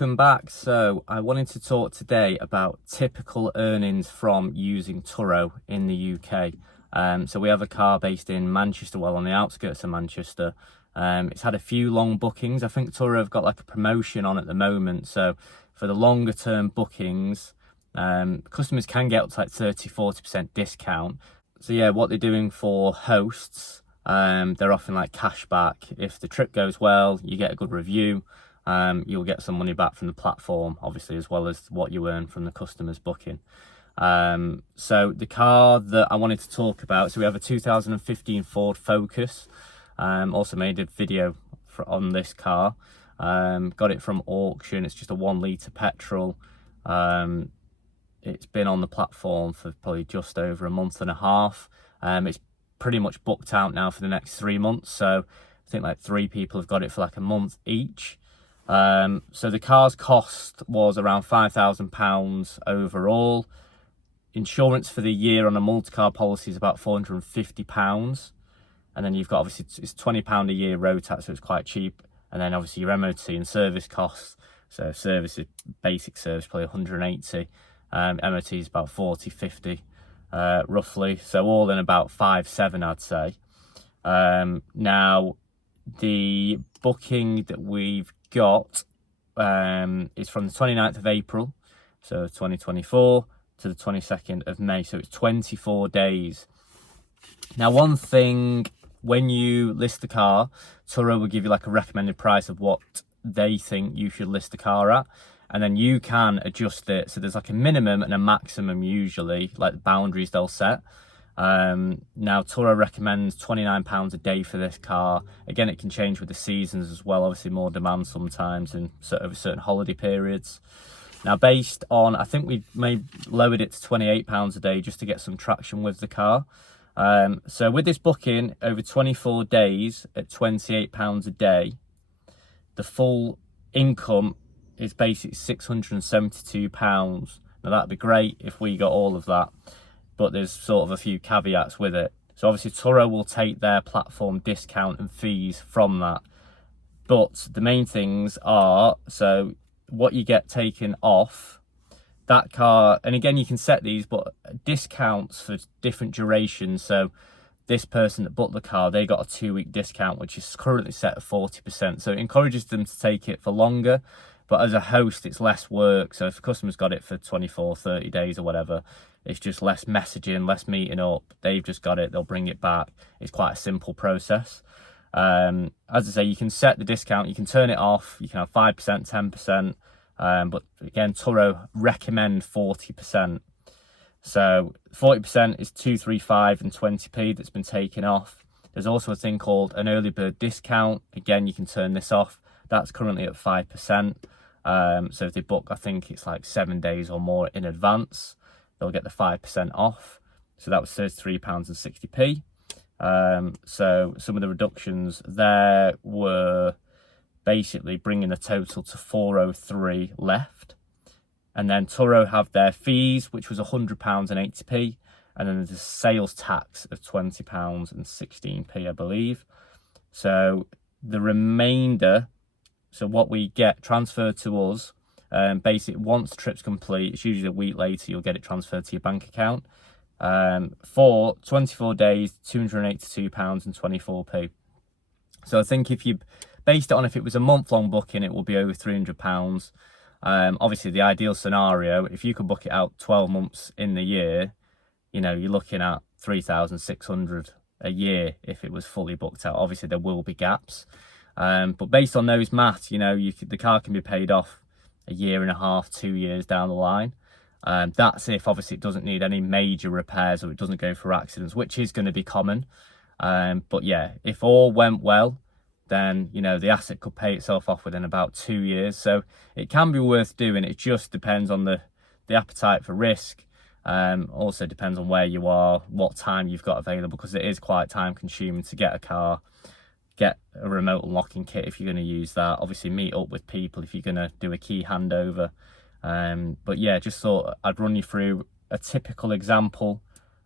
Welcome back. So I wanted to talk today about typical earnings from using Turo in the UK. So we have a car based in Manchester, well on the outskirts of Manchester. It's had a few long bookings. I think Turo have got like a promotion on at the moment. So for the longer term bookings, customers can get up to like 30-40% discount. So yeah, what they're doing for hosts, they're offering like cash back. If the trip goes well, you get a good review. You'll get some money back from the platform, obviously, as well as what you earn from the customer's booking. So the car that I wanted to talk about, so we have a 2015 Ford Focus. Also made a video on this car. Got it from auction. It's just a 1 litre petrol. It's been on the platform for probably just over a month and a half. It's pretty much booked out now for the next 3 months. So I think like 3 people have got it for like a month each. So the car's cost was around £5,000 overall. Insurance for the year on a multi-car policy is about £450. And then you've got, obviously, it's £20 a year road tax, so it's quite cheap. And then obviously your MOT and service costs. So service is basic service, probably 180. MOT is about 40-50, roughly. So all in about 5-7, I'd say. Now, the booking that we've got is from the 29th of April, so 2024, to the 22nd of May, so it's 24 days. Now, one thing, when you list the car, Turo will give you like a recommended price of what they think you should list the car at, and then you can adjust it. So there's like a minimum and a maximum, usually, like the boundaries they'll set. Now Turo recommends £29 a day for this car. Again, it can change with the seasons as well, obviously more demand sometimes and over certain holiday periods. Now, based on, I think we may lowered it to £28 a day just to get some traction with the car. So with this booking over 24 days at £28 a day, the full income is basically £672. Now that'd be great if we got all of that, but there's sort of a few caveats with it. So obviously Turo will take their platform discount and fees from that. But the main things are, so what you get taken off that car, and again, you can set these, but discounts for different durations. So this person that booked the car, they got a 2-week discount, which is currently set at 40%. So it encourages them to take it for longer. But as a host, it's less work. So if a customer's got it for 24, 30 days or whatever, it's just less messaging, less meeting up. They've just got it, they'll bring it back. It's quite a simple process. As I say, you can set the discount, you can turn it off, you can have 5%, 10%. But again, Turo recommend 40%. So 40% is 235 and 20p that's been taken off. There's also a thing called an early bird discount. Again, you can turn this off. That's currently at 5%. So if they book, I think it's like 7 days or more in advance, they'll get the 5% off. So that was £33.60p. So some of the reductions there were basically bringing the total to 403 left. And then Turo have their fees, which was £100.80p. And then there's a sales tax of £20.16p, I believe. So the remainder, so what we get transferred to us, basically once the trip's complete, it's usually a week later, you'll get it transferred to your bank account. For 24 days, £282.24p. So I think if you based it on, if it was a month-long booking, it will be over £300. Obviously, the ideal scenario, if you could book it out 12 months in the year, you know, you're looking at £3,600 a year if it was fully booked out. Obviously, there will be gaps. But based on those maths, you know, the car can be paid off a year and a half, 2 years down the line. That's if, obviously, it doesn't need any major repairs or it doesn't go for accidents, which is going to be common. But yeah, if all went well, then, you know, the asset could pay itself off within about 2 years. So it can be worth doing. It just depends on the appetite for risk. Also depends on where you are, what time you've got available, because it is quite time consuming to get a car, get a remote unlocking kit if you're going to use that. Obviously meet up with people if you're going to do a key handover. But yeah, just thought I'd run you through a typical example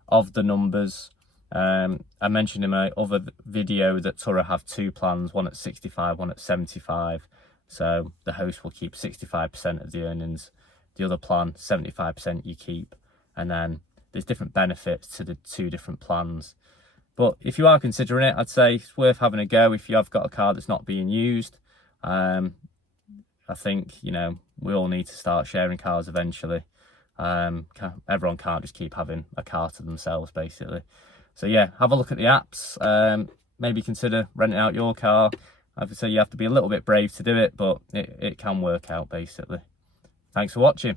of the numbers. I mentioned in my other video that Turo have 2 plans, one at 65, one at 75. So the host will keep 65% of the earnings, the other plan 75% you keep, and then there's different benefits to the two different plans. But if you are considering it, I'd say it's worth having a go if you have got a car that's not being used. I think, you know, we all need to start sharing cars eventually. Everyone can't just keep having a car to themselves, basically. So yeah, have a look at the apps. Maybe consider renting out your car. I would say you have to be a little bit brave to do it, but it can work out, basically. Thanks for watching.